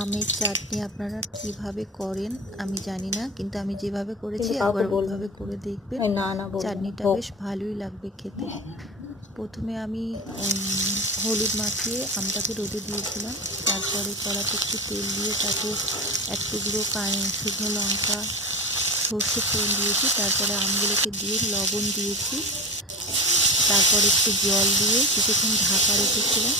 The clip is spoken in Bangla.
আমের চাটনি আপনারা কিভাবে করেন আমি জানি না, কিন্তু আমি যেভাবে করেছি কিন্তু কাউকে একবার বলবো ওইভাবে করে দেখবেন। না। না না, বলবো না, চাটনিটা হোক। বেশ ভালোই লাগবে খেতে। প্রথমে আমি হলুদ মাখিয়ে আমটাকে রোদে দিয়েছিলাম। তারপরে কড়াতে একটু তেল দিয়ে তাতে এক টুকরো শুকনো লঙ্কা, সর্ষে ফোড়ন দিয়েছি। তারপরে আমগুলোকে দিয়ে লবণ দিয়েছি। তারপর একটু জল দিয়ে কিছুক্ষণ ঢাকা রেখেছিলাম।